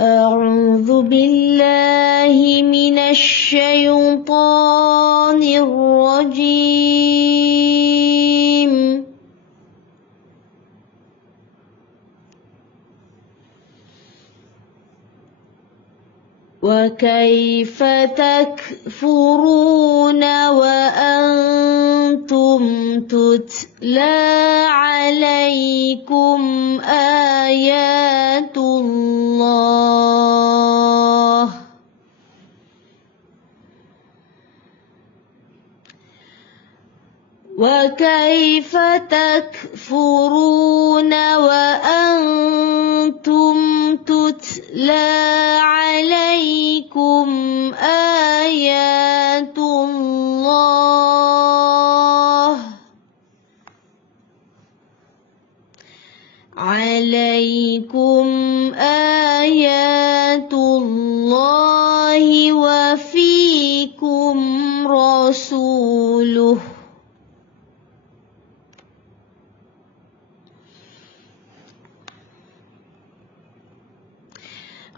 أعوذ بالله من الشيطان الرجيم. وكيف تكفرون وأنتم تتلى عليكم آيات الله وكيف تكفرون وأنتم تتلى عليكم آيات الله وفيكم رسوله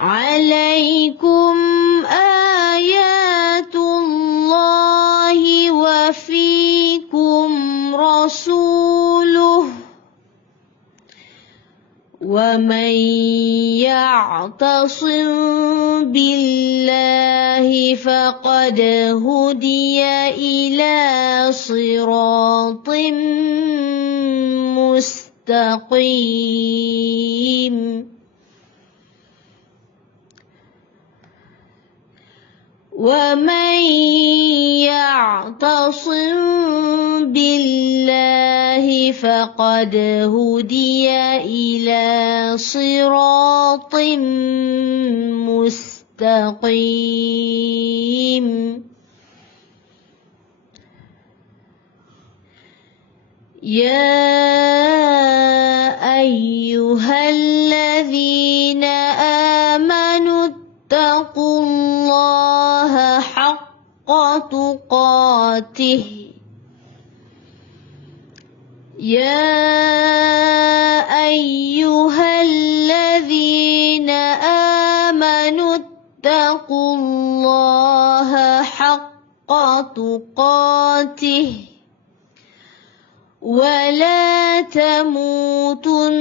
عليكم آيات الله وفيكم رسوله ومن يعتصم بالله فقد هدي إلى صراط مستقيم. ومن يعتصم بالله فقد هدي إلى صراط مستقيم. يا أيها الذين آمنوا اتقوا الله حق تقاته يا أيها الذين آمنوا اتقوا الله حق تقاته ولا تموتن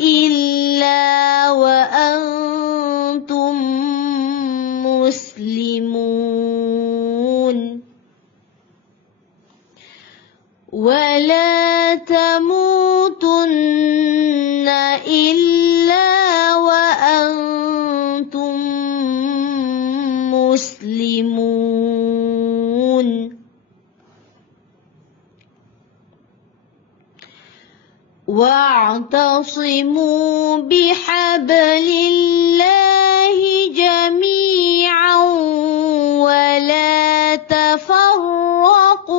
إلا وأنتم مسلمون ولا تموتن إلا وأنتم مسلمون واعتصموا بحبل الله جميعا ولا تفرقوا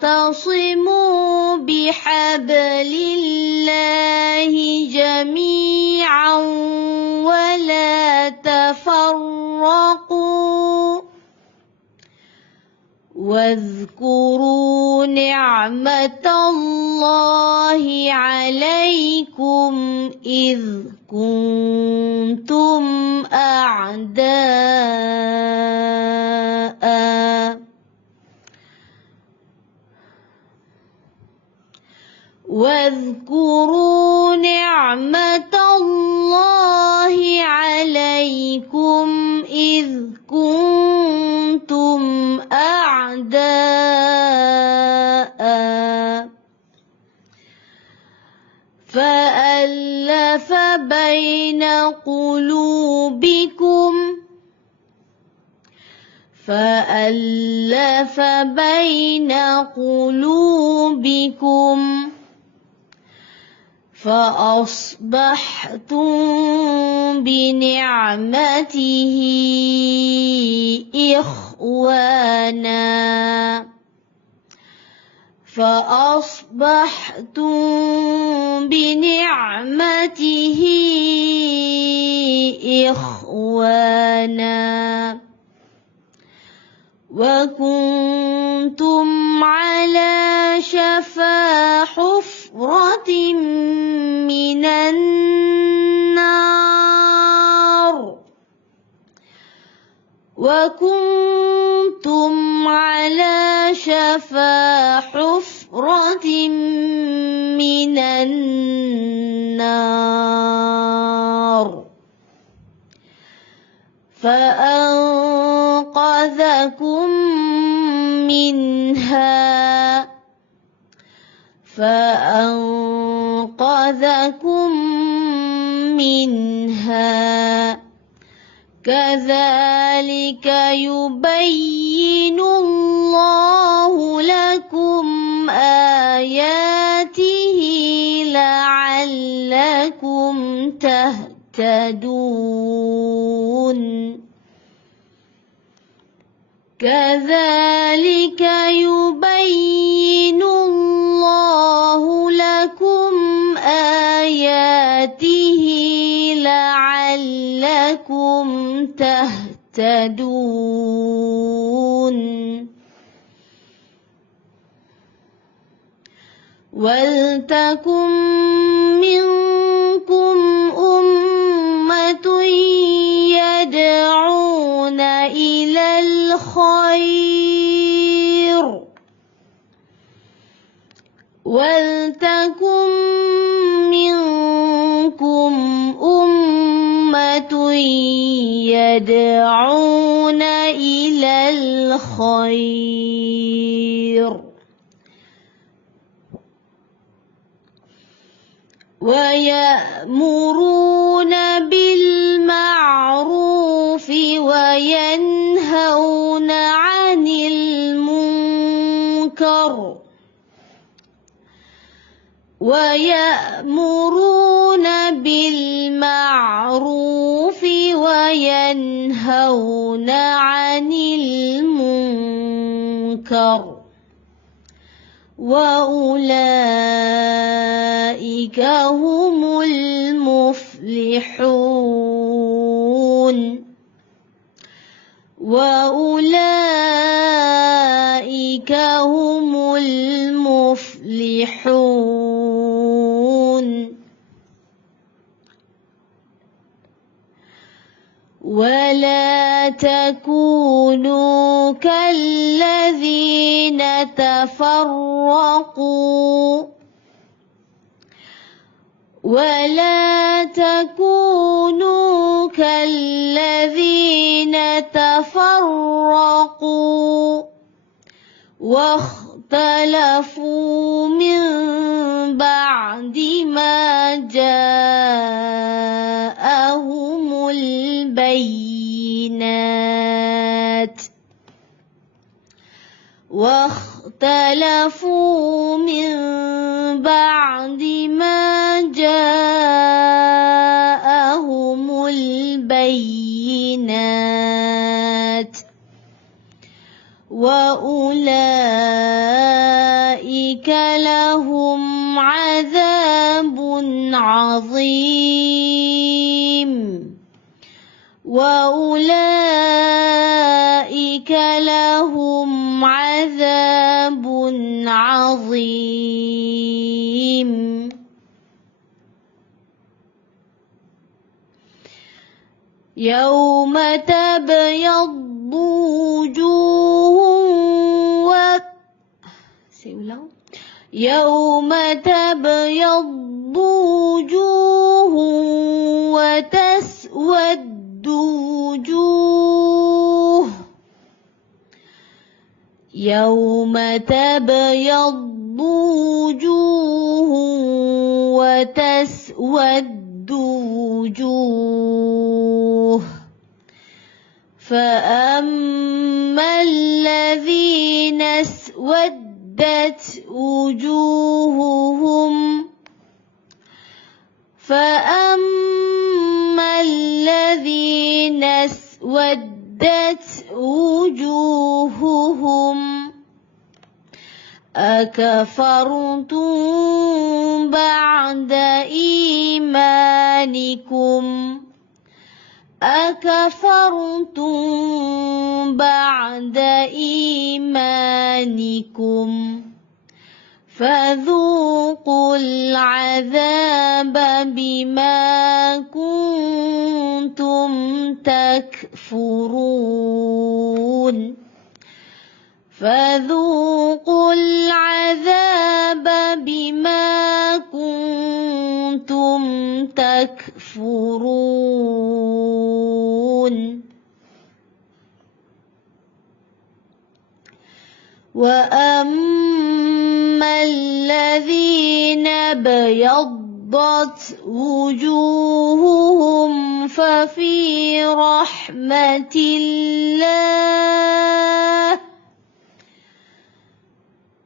واعتصموا بحبل الله جميعا ولا تفرقوا واذكروا نعمة الله عليكم إذ كنتم أعداء واذكروا نعمة الله عليكم إذ كنتم أعداء فألف بين قلوبكم فأصبحتم بنعمته إخوانا وكنتم على شفا حفرة من النار وكنتم على شفا حفرة من النار فأنقذكم منها كذلك يبين الله لكم آياته لعلكم تهتدون كذلك يبين الله لكم آياته لعلكم تهتدون ولتكن منكم أمة يدعون إلى الخير ولتكن منكم أمة يدعون إلى الخير ويأمرون بالمعروف وينهون عن المنكر ويأمرون بالمعروف وينهون عن المنكر وأولئك هم المفلحون وأولئك هم المفلحون ولا تكونوا كالذين تفرقوا ولا تكونوا كالذين تفرقوا واختلفوا من بعد ما جاءهم البينات واختلفوا من بعد ما جاءهم البينات وأولئك لهم عذاب عظيم وأولئك لهم عذاب عظيم يوم تبيض وجوه يوم تبيض وجوه وتسود وجوه يوم تبيض وجوه وتسود وجوه فأما الذين اسودت وجوههم أكفرتم بعد إيمانكم أكفرتم بعد إيمانكم فذوقوا العذاب بما كنتم تكفرون فذوقوا العذاب بما كنتم تكفرون وأما الذين ابيضت وجوههم ففي رحمة الله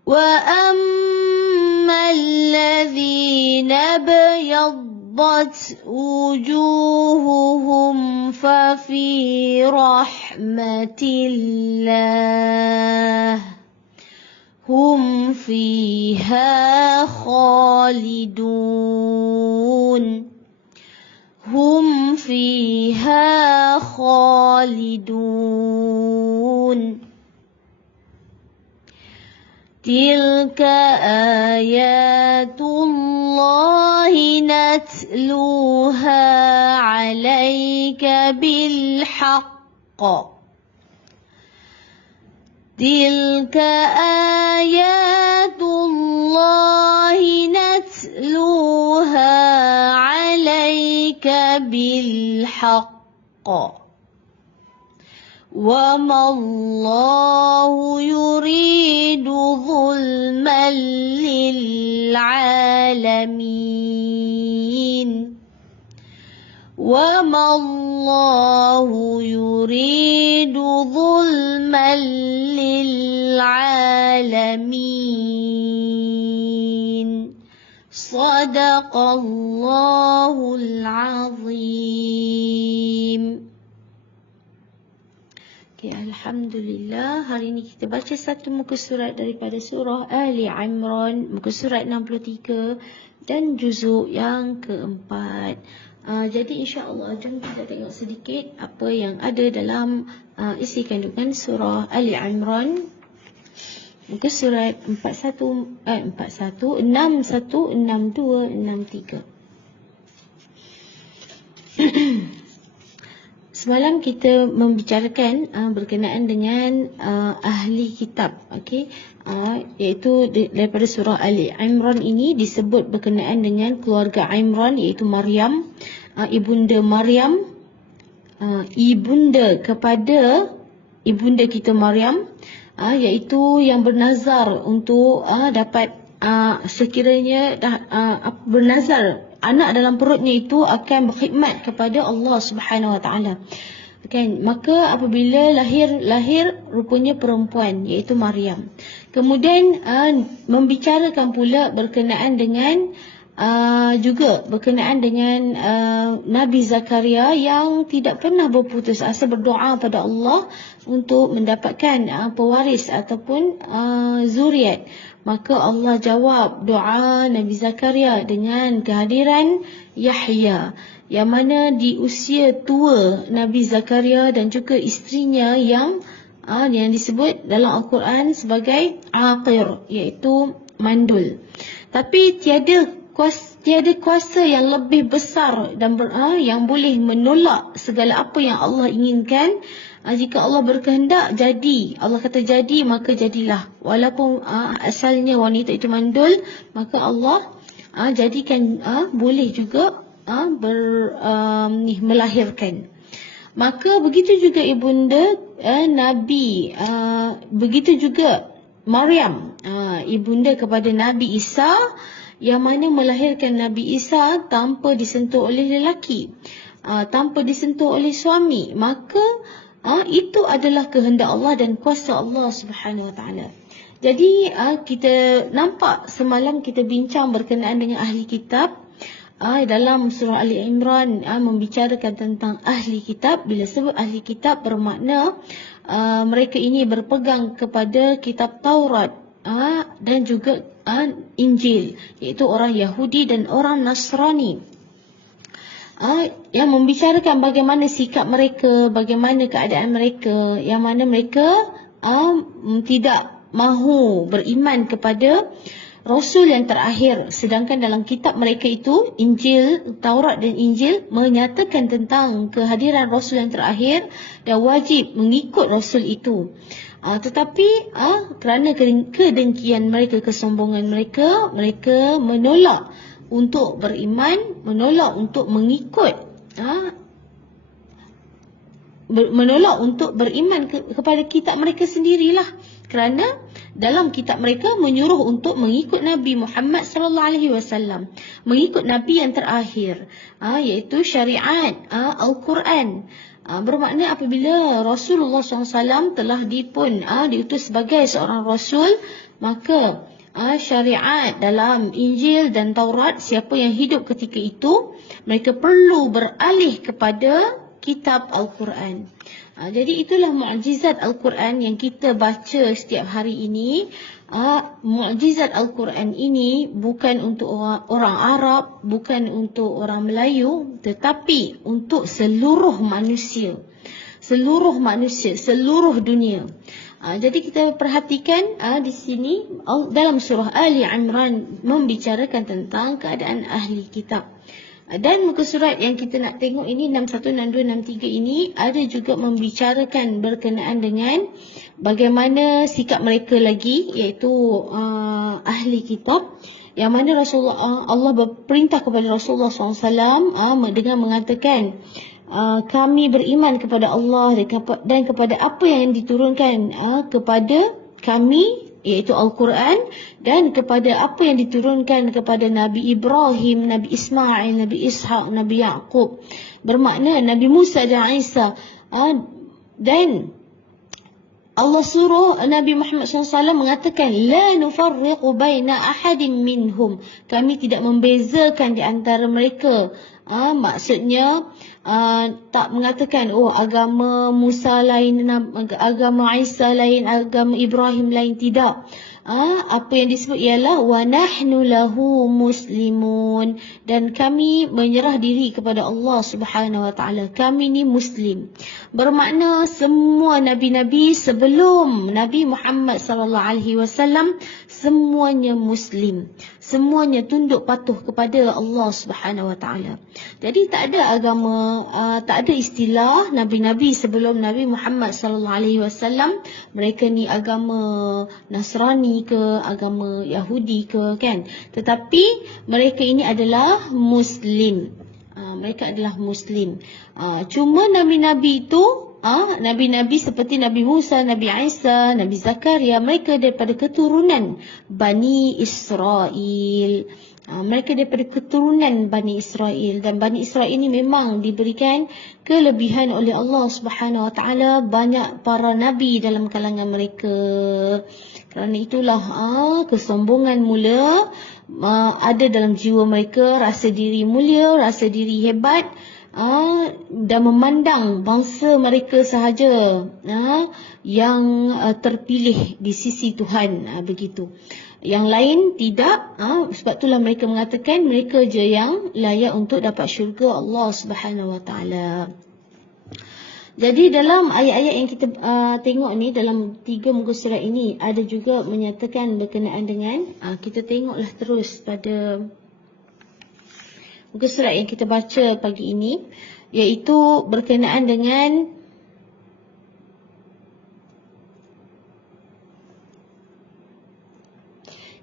وأما الذين ابيضت وجوههم ففي رحمة الله هم فيها خالدون هم فيها خالدون تلك آيات الله نتلوها عليك بالحق تلك آيات الله نتلوها عليك بالحق وما الله يريد ظلما للعالمين وما الله يريد ظلما للعالمين صدق الله العظيم. Alhamdulillah, hari ini kita baca satu muka surat daripada surah Ali Imran, muka surat 63 dan juzuk yang keempat. Jadi insya-Allah jom kita tengok sedikit apa yang ada dalam isi kandungan surah Ali Imran, muka surat 61, 61, 61, 62, 63. Semalam kita membicarakan berkenaan dengan ahli kitab, okey, iaitu daripada surah Ali Imran ini disebut berkenaan dengan keluarga Imran, iaitu Maryam, ibunda Maryam, ibunda kepada ibunda kita Maryam, iaitu yang bernazar untuk dapat sekiranya bernazar anak dalam perutnya itu akan berkhidmat kepada Allah Subhanahu Wa Taala. Kan, maka apabila lahir rupanya perempuan, iaitu Maryam. Kemudian membicarakan pula berkenaan dengan juga berkenaan dengan Nabi Zakaria yang tidak pernah berputus asa berdoa pada Allah untuk mendapatkan pewaris ataupun zuriat. Maka Allah jawab doa Nabi Zakaria dengan kehadiran Yahya, yang mana di usia tua Nabi Zakaria dan juga isterinya yang disebut dalam Al-Quran sebagai aqir, iaitu mandul. Tapi tiada kuasa yang lebih besar dan yang boleh menolak segala apa yang Allah inginkan. Jika Allah berkehendak jadi, Allah kata jadi, maka jadilah. Walaupun asalnya wanita itu mandul, maka Allah jadikan boleh juga melahirkan. Maka begitu juga ibunda Nabi, begitu juga Maryam, ibunda kepada Nabi Isa, yang mana melahirkan Nabi Isa tanpa disentuh oleh lelaki, tanpa disentuh oleh suami. Maka itu adalah kehendak Allah dan kuasa Allah Subhanahu Wa Taala. Jadi kita nampak semalam kita bincang berkenaan dengan ahli kitab. Dalam surah Ali Imran membicarakan tentang ahli kitab. Bila sebut ahli kitab bermakna mereka ini berpegang kepada kitab Taurat dan juga Injil, iaitu orang Yahudi dan orang Nasrani. yang membicarakan bagaimana sikap mereka, bagaimana keadaan mereka, yang mana mereka tidak mahu beriman kepada Rasul yang terakhir, sedangkan dalam kitab mereka itu, Injil, Taurat dan Injil menyatakan tentang kehadiran Rasul yang terakhir dan wajib mengikut Rasul itu. Tetapi kerana kedengkian mereka, kesombongan mereka, mereka menolak untuk beriman, menolak untuk mengikut, menolak untuk beriman kepada kitab mereka sendirilah. Kerana dalam kitab mereka menyuruh untuk mengikut Nabi Muhammad sallallahu alaihi wasallam, mengikut Nabi yang terakhir, iaitu syariat Al-Quran. Bermakna apabila Rasulullah SAW telah diutus sebagai seorang Rasul, maka syariat dalam Injil dan Taurat, siapa yang hidup ketika itu, mereka perlu beralih kepada kitab Al-Quran. Jadi itulah mukjizat Al-Quran yang kita baca setiap hari ini. Mukjizat Al-Quran ini bukan untuk orang Arab, bukan untuk orang Melayu, tetapi untuk seluruh manusia. Seluruh manusia, seluruh dunia. Jadi kita perhatikan di sini dalam surah Ali Imran membicarakan tentang keadaan ahli kitab. Dan muka surat yang kita nak tengok ini 61, 62, 63 ini ada juga membicarakan berkenaan dengan bagaimana sikap mereka lagi, iaitu ahli kitab, yang mana Allah berperintah kepada Rasulullah SAW dengan mengatakan, kami beriman kepada Allah dan kepada apa yang diturunkan kepada kami, iaitu Al-Quran, dan kepada apa yang diturunkan kepada Nabi Ibrahim, Nabi Ismail, Nabi Ishaq, Nabi Yaqub. Bermakna Nabi Musa dan Isa. Dan Allah suruh Nabi Muhammad SAW mengatakan, la nufarriqu baina ahadin minhum. Kami tidak membezakan di antara mereka. Maksudnya tak mengatakan agama Musa lain, agama Isa lain, agama Ibrahim lain, tidak. Apa yang disebut ialah wa nahnu lahu muslimun, dan kami menyerah diri kepada Allah Subhanahu wa taala. Kami ni muslim. Bermakna semua nabi-nabi sebelum Nabi Muhammad sallallahu alaihi wasallam semuanya muslim. Semuanya tunduk patuh kepada Allah Subhanahu wa taala. Jadi tak ada agama, tak ada istilah nabi-nabi sebelum Nabi Muhammad sallallahu alaihi wasallam mereka ni agama Nasrani ke, agama Yahudi ke, kan? Tetapi mereka ini adalah muslim. Mereka adalah muslim. Cuma nabi-nabi itu, nabi-nabi seperti Nabi Musa, Nabi Isa, Nabi Zakaria, mereka daripada keturunan Bani Israel. Mereka daripada keturunan Bani Israel, dan Bani Israel ini memang diberikan kelebihan oleh Allah Subhanahu wa taala, banyak para nabi dalam kalangan mereka. Kerana itulah kesombongan mula ada dalam jiwa mereka, rasa diri mulia, rasa diri hebat, dan memandang bangsa mereka sahaja yang terpilih di sisi Tuhan, begitu. Yang lain tidak. Sebab itulah mereka mengatakan mereka je yang layak untuk dapat syurga Allah Subhanahu wa taala. Jadi dalam ayat-ayat yang kita tengok ni, dalam 3 muka surat ini ada juga menyatakan berkenaan dengan, kita tengoklah terus pada muka surat yang kita baca pagi ini, iaitu berkenaan dengan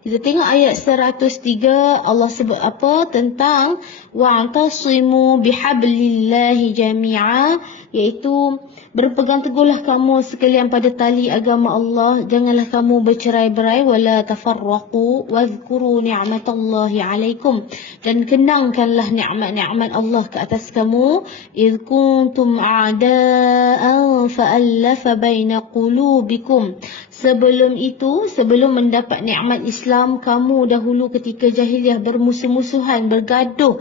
kita tengok ayat 103. Allah sebut apa? Tentang wa'tasimu bihablillahi jami'a, iaitu berpegang teguhlah kamu sekalian pada tali agama Allah, janganlah kamu bercerai-berai, wala tafarraqu wadhkuru ni'matallahi 'alaikum, dan kenangkanlah nikmat-nikmat Allah ke atas kamu, id kuntum a'da'an fa'allafa baina qulubikum. Sebelum itu, sebelum mendapat nikmat Islam, kamu dahulu ketika jahiliah bermusuh-musuhan, bergaduh.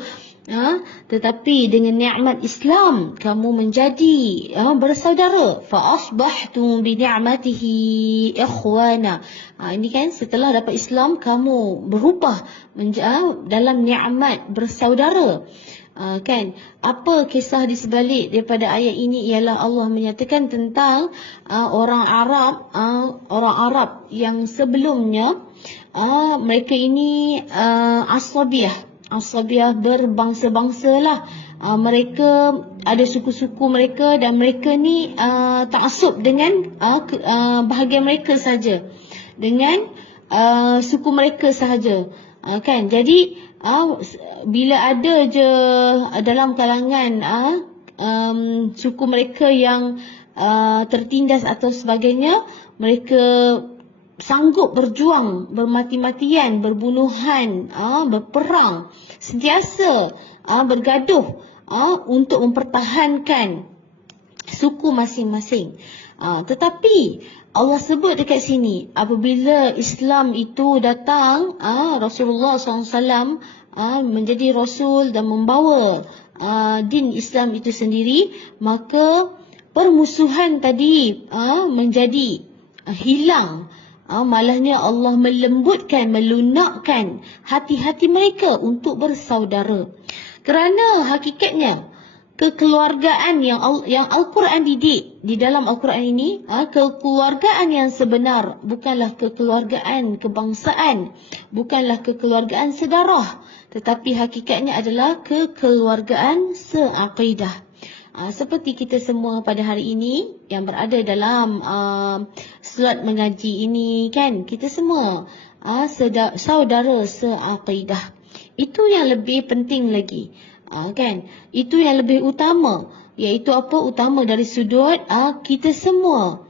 Tetapi dengan nikmat Islam, kamu menjadi bersaudara. Fa-asbahtum bi ni'matihi ikhwana. Ini kan setelah dapat Islam, kamu berubah dalam nikmat bersaudara. Kan, apa kisah di sebalik daripada ayat ini ialah Allah menyatakan tentang orang Arab yang sebelumnya mereka ini asabiyah berbangsa-bangsa lah. Mereka ada suku-suku mereka dan mereka ni ta'assub dengan bahagian mereka saja, dengan suku mereka sahaja. Kan, jadi bila ada je dalam kalangan suku mereka yang tertindas atau sebagainya, mereka sanggup berjuang, bermati-matian, berbunuhan, berperang, sentiasa bergaduh untuk mempertahankan suku masing-masing. Tetapi Allah sebut dekat sini, apabila Islam itu datang, Rasulullah SAW menjadi Rasul dan membawa din Islam itu sendiri, maka permusuhan tadi menjadi hilang. Malahnya Allah melembutkan, melunakkan hati-hati mereka untuk bersaudara. Kerana hakikatnya kekeluargaan yang Al-Quran didik di dalam Al-Quran ini, kekeluargaan yang sebenar bukanlah kekeluargaan kebangsaan, bukanlah kekeluargaan sedarah, tetapi hakikatnya adalah kekeluargaan seaqidah. Seperti kita semua pada hari ini yang berada dalam slot mengaji ini, kan, kita semua saudara seaqidah. Itu yang lebih penting lagi. Kan, itu yang lebih utama, iaitu apa? Utama dari sudut kita semua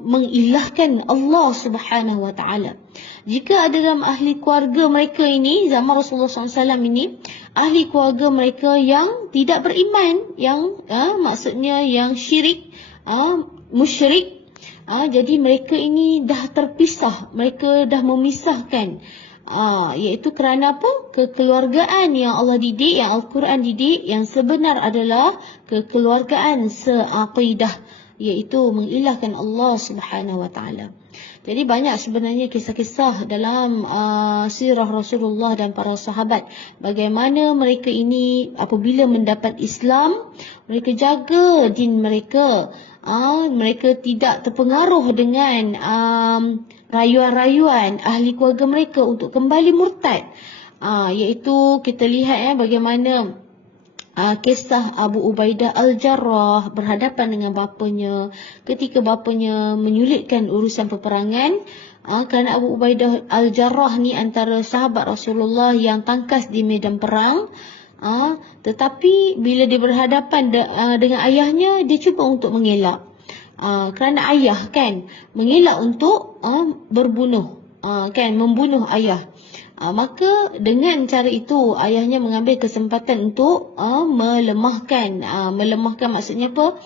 mengilahkan Allah Subhanahu Wa Taala. Jika ada dalam ahli keluarga mereka ini, zaman Rasulullah SAW ini, ahli keluarga mereka yang tidak beriman, yang maksudnya yang syirik, musyrik, jadi mereka ini dah terpisah, mereka dah memisahkan. Iaitu kerana apa? Kekeluargaan yang Allah didik, yang Al-Quran didik, yang sebenar adalah kekeluargaan seaqidah, iaitu mengilahkan Allah Subhanahu Wa Taala. Jadi banyak sebenarnya kisah-kisah dalam sirah Rasulullah dan para sahabat, bagaimana mereka ini apabila mendapat Islam, mereka jaga din mereka. Mereka tidak terpengaruh dengan rayuan-rayuan ahli keluarga mereka untuk kembali murtad. Iaitu kita lihat bagaimana kisah Abu Ubaidah Al-Jarrah berhadapan dengan bapanya ketika bapanya menyulitkan urusan peperangan. Kerana Abu Ubaidah Al-Jarrah ni antara sahabat Rasulullah yang tangkas di medan perang. Tetapi bila dia berhadapan dengan ayahnya, dia cuba untuk mengelak. Kerana ayah kan mengelak untuk berbunuh, kan, membunuh ayah. Maka dengan cara itu ayahnya mengambil kesempatan untuk melemahkan. Melemahkan maksudnya apa?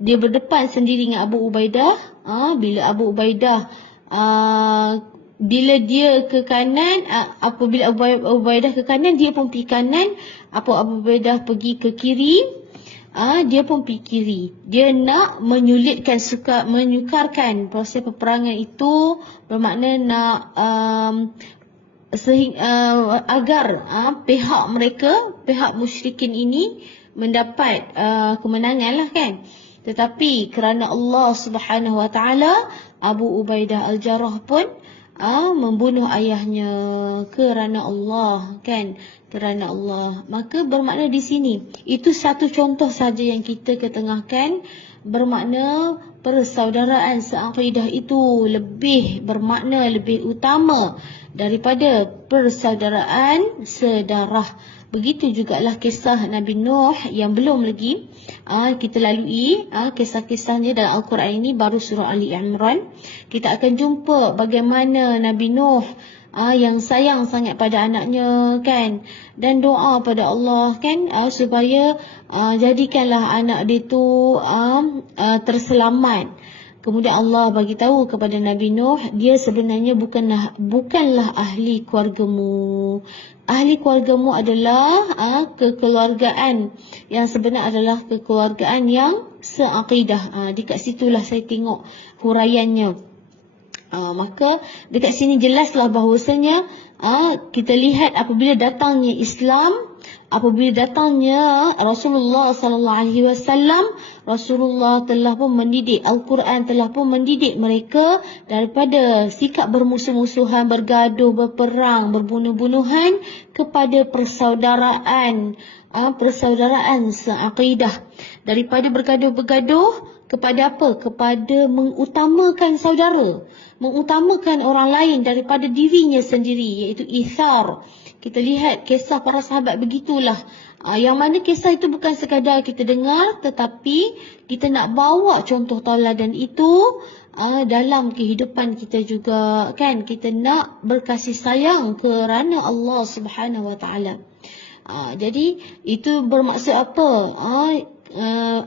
Dia berdepan sendiri dengan Abu Ubaidah. Bila Abu Ubaidah bila dia ke kanan, apabila Abu Ubaidah ke kanan, dia pun pergi kanan. Abu Ubaidah pergi ke kiri, dia pun pergi kiri. Dia nak menyukarkan proses peperangan itu, bermakna nak agar pihak mereka, pihak musyrikin ini mendapat kemenangan lah, kan. Tetapi kerana Allah Subhanahu Wa Taala, Abu Ubaidah Al-Jarrah pun membunuh ayahnya kerana Allah, kan, kerana Allah. Maka bermakna di sini itu satu contoh saja yang kita ketengahkan, bermakna persaudaraan seaqidah itu lebih bermakna, lebih utama daripada persaudaraan sedarah. Begitu jugalah kisah Nabi Nuh yang belum lagi kita lalui kisah-kisahnya dalam Al-Quran ini, baru surah Ali Imran. Kita akan jumpa bagaimana Nabi Nuh yang sayang sangat pada anaknya, kan, dan doa pada Allah, kan, supaya jadikanlah anak dia tu terselamat. Kemudian Allah bagi tahu kepada Nabi Nuh, dia sebenarnya bukanlah ahli keluargamu. Ahli keluargamu adalah kekeluargaan yang sebenar adalah kekeluargaan yang seaqidah. Dekat situlah saya tengok huraiannya. Maka dekat sini jelaslah bahawasanya kita lihat apabila datangnya Islam, apabila datangnya Rasulullah sallallahu alaihi wasallam, Rasulullah telah pun mendidik, Al-Quran telah pun mendidik mereka daripada sikap bermusuh-musuhan, bergaduh, berperang, berbunuh-bunuhan kepada persaudaraan, persaudaraan seaqidah. Daripada bergaduh-bergaduh kepada apa? Kepada mengutamakan saudara, mengutamakan orang lain daripada dirinya sendiri, iaitu ithar. Kita lihat kisah para sahabat begitulah. Yang mana kisah itu bukan sekadar kita dengar, tetapi kita nak bawa contoh tauladan itu dalam kehidupan kita juga, kan? Kita nak berkasih sayang kerana Allah Subhanahu Wa Taala. Jadi itu bermaksud apa?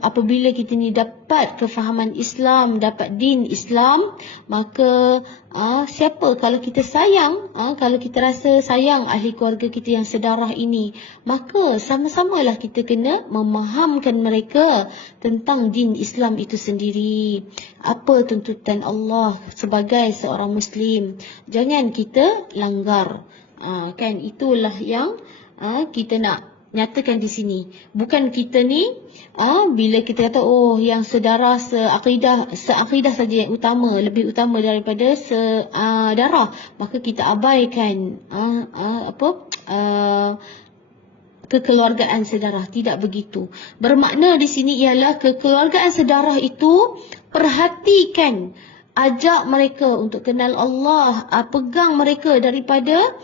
Apabila kita ni dapat kefahaman Islam, dapat din Islam, maka siapa kalau kita sayang, kalau kita rasa sayang ahli keluarga kita yang sedarah ini, maka sama-samalah kita kena memahamkan mereka tentang din Islam itu sendiri. Apa tuntutan Allah sebagai seorang Muslim, jangan kita langgar. Kan, itulah yang kita nak nyatakan di sini. Bukan kita ni bila kita kata yang saudara seakidah saja yang utama, lebih utama daripada darah, maka kita abaikan kekeluargaan sedarah. Tidak begitu. Bermakna di sini ialah kekeluargaan sedarah itu perhatikan, ajak mereka untuk kenal Allah, pegang mereka daripada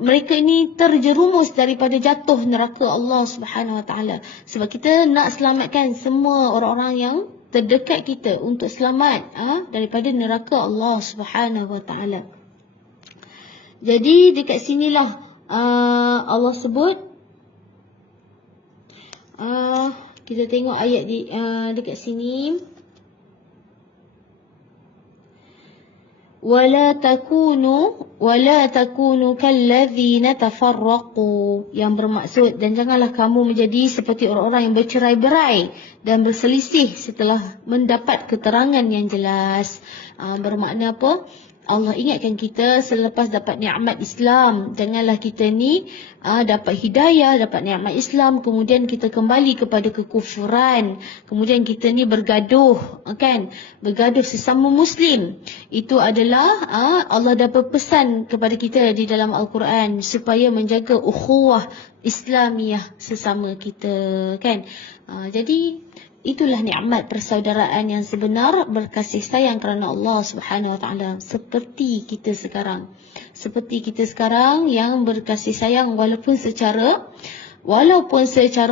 mereka ini terjerumus daripada jatuh neraka Allah Subhanahu Wa Taala. Sebab kita nak selamatkan semua orang-orang yang terdekat kita untuk selamat daripada neraka Allah Subhanahu Wa Taala. Jadi dekat sinilah Allah sebut, kita tengok ayat dekat sini. ولا تكونوا كالذين تفرقوا, yang bermaksud, dan janganlah kamu menjadi seperti orang-orang yang bercerai-berai dan berselisih setelah mendapat keterangan yang jelas. Bermakna apa? Allah ingatkan kita selepas dapat nikmat Islam, janganlah kita ni dapat hidayah, dapat nikmat Islam, kemudian kita kembali kepada kekufuran, kemudian kita ni bergaduh, kan? Bergaduh sesama Muslim. Itu adalah Allah dah berpesan kepada kita di dalam Al-Quran supaya menjaga ukhuwah Islamiyah sesama kita, kan? Jadi itulah nikmat persaudaraan yang sebenar, berkasih sayang kerana Allah Subhanahu Wa Taala. Seperti kita sekarang yang berkasih sayang walaupun secara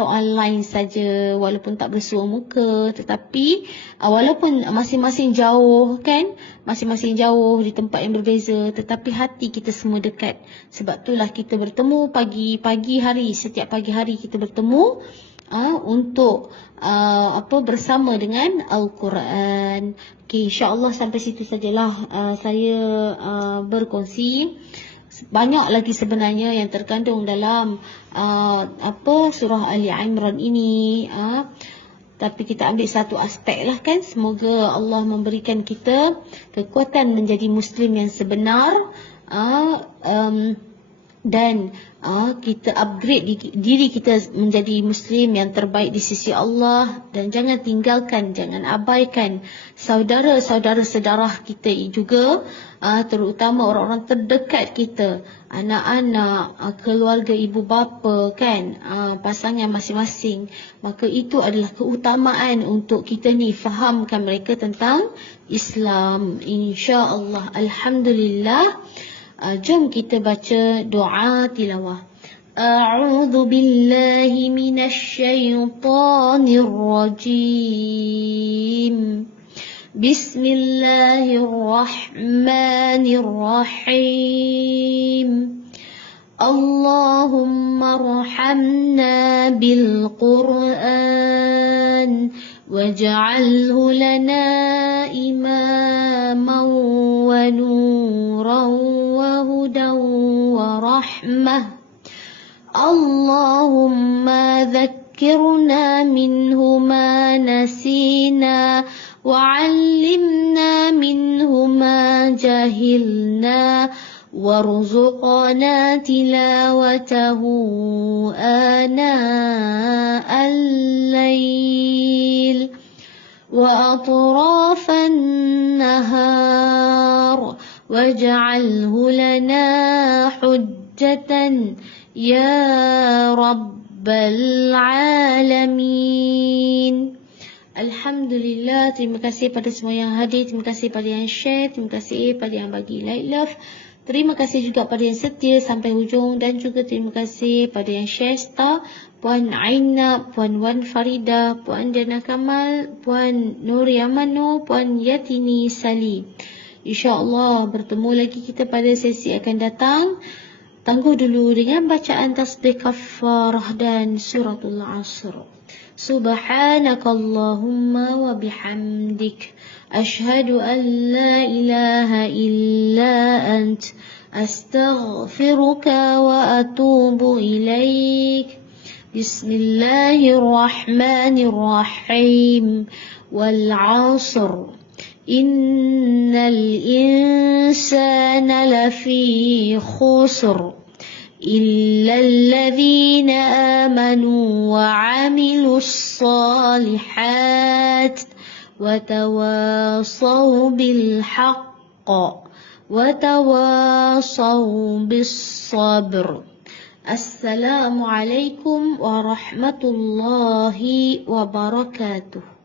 online saja, walaupun tak bersua muka, tetapi walaupun masing-masing jauh, kan? Masing-masing jauh di tempat yang berbeza, tetapi hati kita semua dekat. Sebab itulah kita bertemu pagi hari, setiap pagi hari kita bertemu untuk bersama dengan Al-Quran. Okay, insya-Allah sampai situ sajalah saya berkongsi. Banyak lagi sebenarnya yang terkandung dalam surah Ali Imran ini, tapi kita ambil satu aspek lah, kan. Semoga Allah memberikan kita kekuatan menjadi Muslim yang sebenar, dan kita upgrade diri kita menjadi Muslim yang terbaik di sisi Allah. Dan jangan tinggalkan, jangan abaikan saudara-saudara sedarah kita juga, terutama orang-orang terdekat kita, anak-anak, keluarga ibu bapa, kan, pasangan masing-masing. Maka itu adalah keutamaan untuk kita ni fahamkan mereka tentang Islam, insya-Allah. Alhamdulillah. Jom kita baca doa tilawah. A'udzu billahi minasyaitonir rajim. Bismillahirrahmanirrahim. Allahumma arhamna bil Qur'an waj'alhu lana imaman wa nuran wa hudan wa rahmah. Allahumma dhakkirna minhu ma nasina wa 'allimna minhu ma jahilna وارزقنا تلاوته آناء الليل وأطراف النهار واجعله لنا حجة يا رب العالمين. Alhamdulillah, terima kasih pada semua yang hadir, terima kasih pada yang share, terima kasih pada yang bagi like love, terima kasih juga pada yang setia sampai hujung, dan juga terima kasih pada yang share star, Puan Aina, Puan Wan Farida, Puan Jana Kamal, Puan Nuria Mano, Puan Yatini Sali. InsyaAllah bertemu lagi kita pada sesi akan datang. Tangguh dulu dengan bacaan tasbih kafarah dan suratul Asr. Subhanakallahumma wa bihamdik ashhadu an la ilaha illa ant astaghfiruka wa atubu ilaik. Bismillahirrahmanirrahim. Wal 'asr innal insana lafi khusr إلا الذين آمنوا وعملوا الصالحات وتواصوا بالحق وتواصوا بالصبر. السلام عليكم ورحمة الله وبركاته.